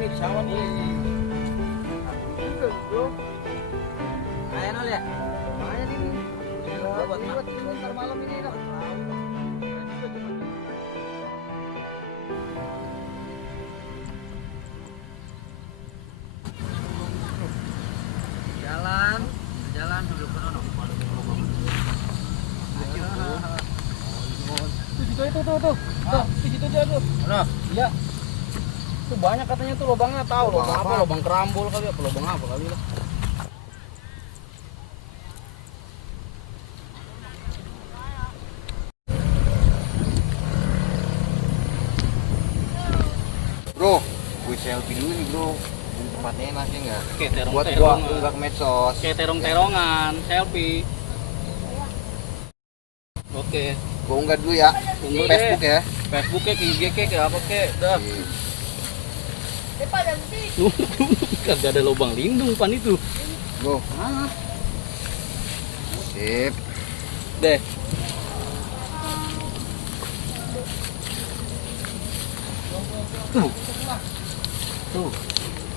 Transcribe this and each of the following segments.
nih di sawah nih. Bro. Ayo nol ya. Lumayan ini. Buat Ntar malam ini lah. Jalan, jalan dulu ke sono. Tuh. Di situ aja tuh. Mana? Iya. Tuh banyak katanya tuh lubangnya, tahu Lubang lubang apa? apa? Lubang kerambul kali apa? Lubang apa kali lah? Bro, gue selfie dulu nih bro. Ini tempatnya enak ya nggak? Kayak Buat gua terong-terongan. unggah ke medsos. Kayak terong-terongan, selfie. Oke, Gua unggah dulu ya. Unggah deh. Facebook ya. Facebook ke IG ke apa ke? Dah. Kagak ada lubang lindung pan itu. Bro, Ah, sip. deh. Tuh. Tuh.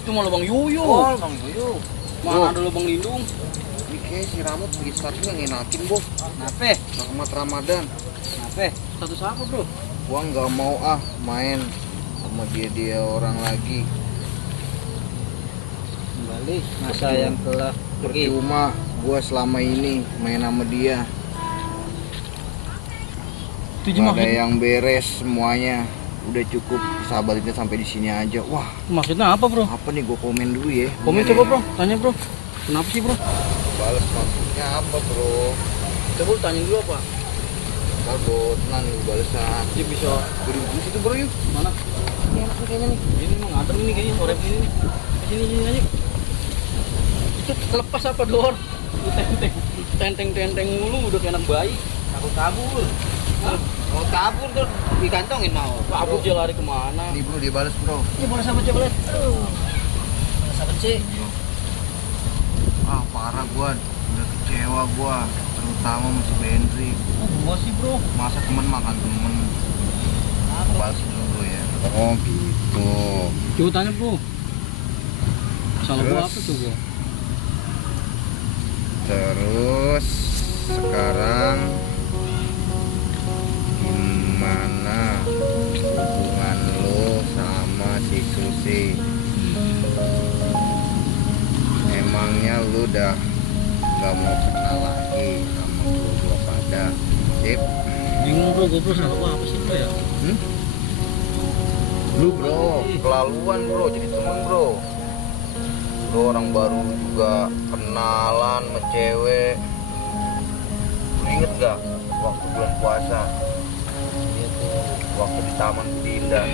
Itu mah lubang yuyu. Oh, Bang Buyu. Mana ada lubang lindung? Ini kayak si Ramot bikin sepatu yang ngenakin, Bro. Kenapa? Rahmat Ramadan. Kenapa? Status apa, Bro? Gua nggak mau main sama dia orang lagi. Kembali masa yang telah pergi. Percuma gua selama ini main sama dia. Tujuh Nggak ada maksud, yang beres semuanya. Udah cukup sahabatnya sampai di sini aja. Wah, maksudnya apa, Bro? apa nih gua komen dulu ya. Komen Bener coba, ya. Bro. Tanya, Bro. Kenapa sih, Bro? Balas maksudnya apa, Bro? Coba lu tanya dulu apa? Ntar bro, tenang nih balesan. Dia bisa Beri situ bro yuk. mana? Ini enak nih kayaknya nih. Ini mau nganter ini kayaknya sore ini nih. Sini aja. Itu kelepas apa dor? Lu tenteng mulu udah kayak anak bayi. Takut kabur. Hah? Mau kabur tuh dikantongin mau. Kabur dia lari kemana? Nih bro, dia balas bro. Ini boleh sama coba lihat. Boleh sahabat sih. Ah parah gua, udah kecewa gua. Terutama masih Benri. Oh, gua sih, Bro. Masa teman makan temen. Aku balas dulu bro ya. Oh gitu. Coba tanya, Bro. Salah gua Terus? apa coba? Terus sekarang gimana hubungan lo sama si Susi? Emangnya lu udah nggak mau kenal lagi sama gua pada? Sip. Bingung, Bro. Gua, Bro, salah gua apa sih, Bro ya? Lu bro, kelaluan bro, jadi teman bro. Lu orang baru juga kenalan sama cewek. Lu inget gak waktu bulan puasa? Itu waktu di Taman Pindah.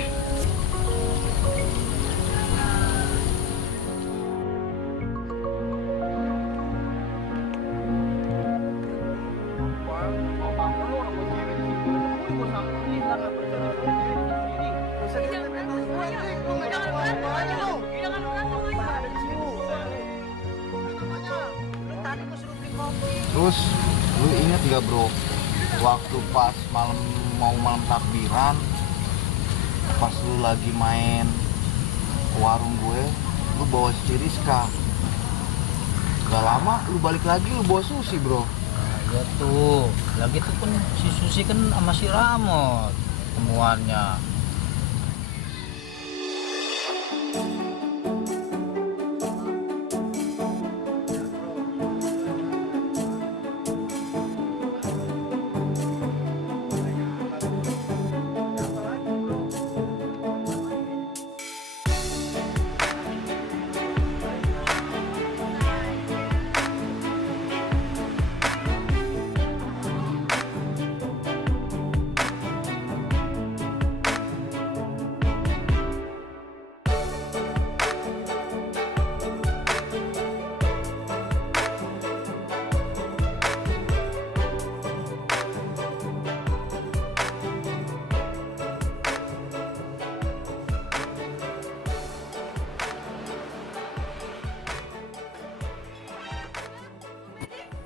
Terus lu inget gak bro, waktu pas malam takbiran, pas lu lagi main ke warung gue, lu bawa si Rizka. Gak lama lu balik lagi lu bawa Susi bro. Ya tuh. Lagi tuh kan si Susi kan sama si Ramot temuannya.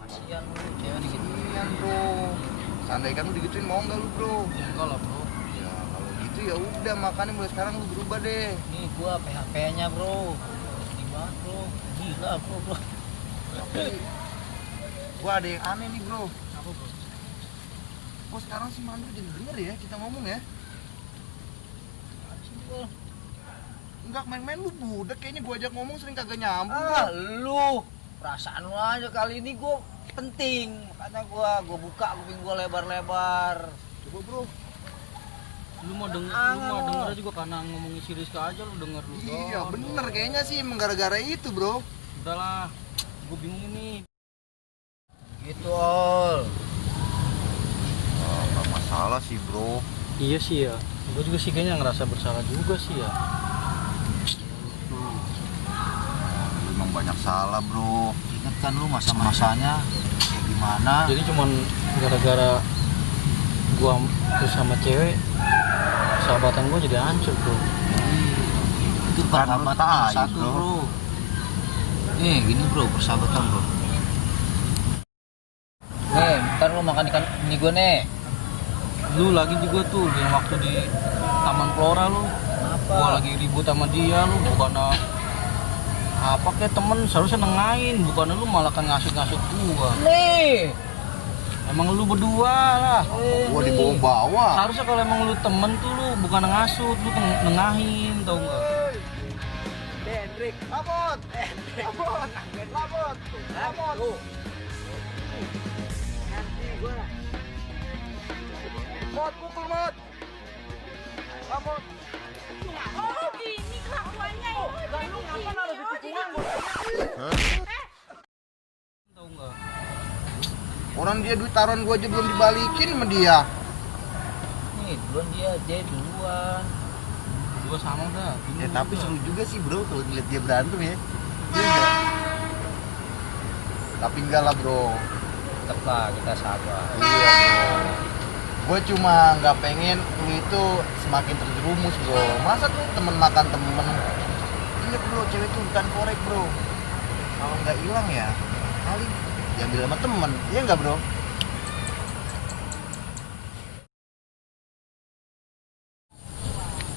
Kasihan lu cewek digituin bro. Seandainya kan lu digituin mau nggak lu bro? Enggak lah bro. Ya kalau gitu ya udah makanya mulai sekarang lu berubah deh. Nih gua PHP-nya bro, sedih banget bro, gila bro. Tapi gua ada yang aneh nih bro. Apa bro? Kok sekarang si Mandur jadi denger ya kita ngomong ya? Apa sih bro? Enggak main-main lu budak kayaknya gua ajak ngomong sering kagak nyambung. Ah lu, perasaan lu aja kali ini gua penting, makanya gua buka kuping gua lebar-lebar. Coba bro. Lu mau denger Angan, juga karena ngomongin si Rizka aja lu denger lu. Iya doang. bener kayaknya sih emang gara-gara itu bro. Udahlah, gue bingung ini. Gitu ol. Oh, nggak masalah sih bro. Iya sih ya, gue juga sih kayaknya ngerasa bersalah juga sih ya. Lu emang banyak salah bro. Ingat kan lu masa-masanya kayak gimana? Jadi cuman gara-gara gua terus sama cewek, sahabatan gua jadi hancur bro. Itu Kan lu persahabatan tahu, yang satu bro. bro. Nih gini bro, persahabatan bro. Nih, ntar lu makan ikan ini gue nih. Lu lagi juga tuh yang waktu di Taman Flora lu, gua lagi ribut sama dia lu, bukan apa kayak temen seharusnya nengahin, bukan lu malah kan ngasut-ngasut gua. Nih. Emang lu berdua lah. Gua dibawa-bawa. Seharusnya kalau emang lu temen tuh lu bukan ngasut, lu nengahin, tau nggak? Hendrik, labot. Labot. Labot. Labot. Nanti gua. Mot, pukul mot. Labot. Oh gini kelakuannya ya. Lu ngapa naruh di tikungan? Tau nggak? Orang dia duit taruhan gua aja belum dibalikin sama dia. Nih, duluan dia duluan. Gua sama dah. Ya tapi seru juga sih bro kalau dilihat dia berantem ya. Iya enggak? Tapi enggak lah bro. Tetep lah kita sabar. Iya bro. Gue cuma nggak pengen lu itu semakin terjerumus bro. Masa tuh temen makan temen. Ingat bro, cewek tuh bukan korek bro. Kalau nggak hilang ya kali diambil sama temen. Iya nggak bro?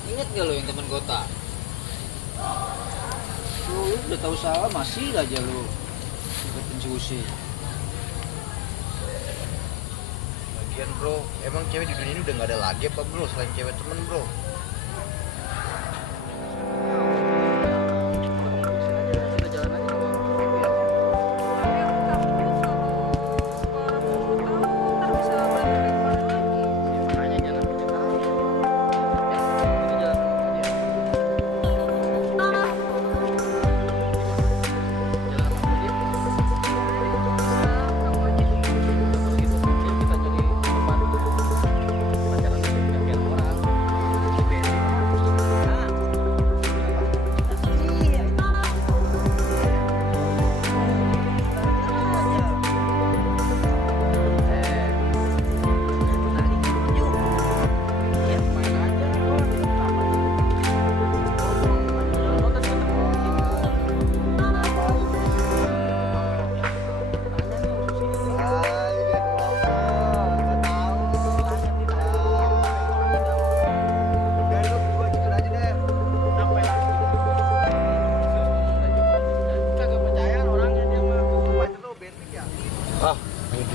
Ingat gak lo yang temen kota? Lu udah tahu salah masih aja lu ikutin Susi. Lagian bro, emang cewek di dunia ini udah nggak ada lagi apa bro selain cewek temen bro?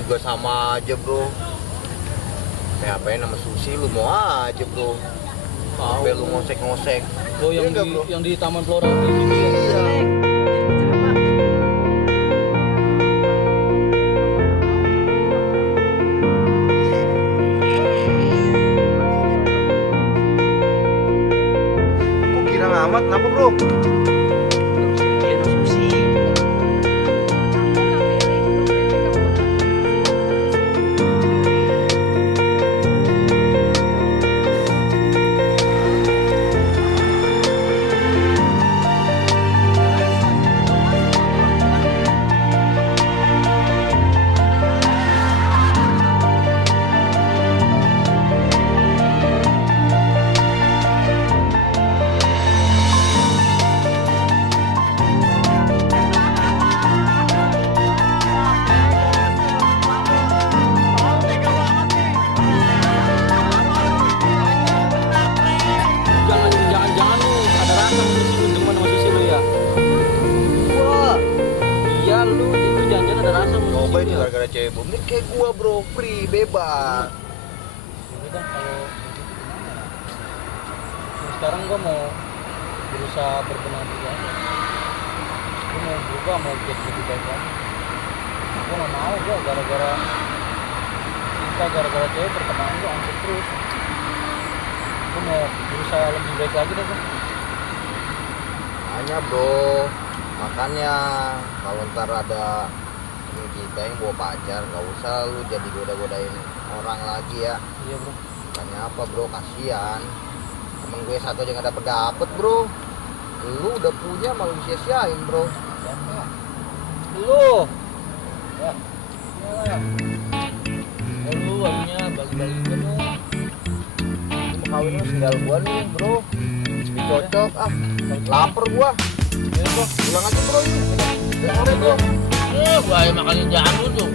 Juga sama aja bro. PHP nama Susi lu mau aja bro. Sampai lu ngosek-ngosek. Oh yang Iya nggak, di bro? yang di Taman Flora di sini ya? Iya. Kok kira amat kenapa bro? cewek bro, ini kayak gua bro, free, bebas. Udah kalau gimana ya? Nah, sekarang gua mau berusaha berbenah diri aja. Gua mau berubah, mau jadi lebih baik lagi. Gua nggak mau gua gara-gara cinta, gara-gara cewek pertemanan gua hancur terus. Gua mau berusaha lebih baik lagi deh gua. Hanya bro, makanya kalau ntar ada temen kita yang bawa pacar, nggak usah lu jadi goda-godain orang lagi ya. Iya bro. Tanya apa bro, kasihan. Temen gue satu aja nggak dapet bro. Lu udah punya malu sia-siain bro. Lu ya ya lu akhirnya bagi-bagi gua dong. Ini mau kawin lu sendal gua nih bro. Cocok ah, lapar gua. Ya bro, Pulang aja bro ini. Udah sore bro. gua makan jangan lu tuh.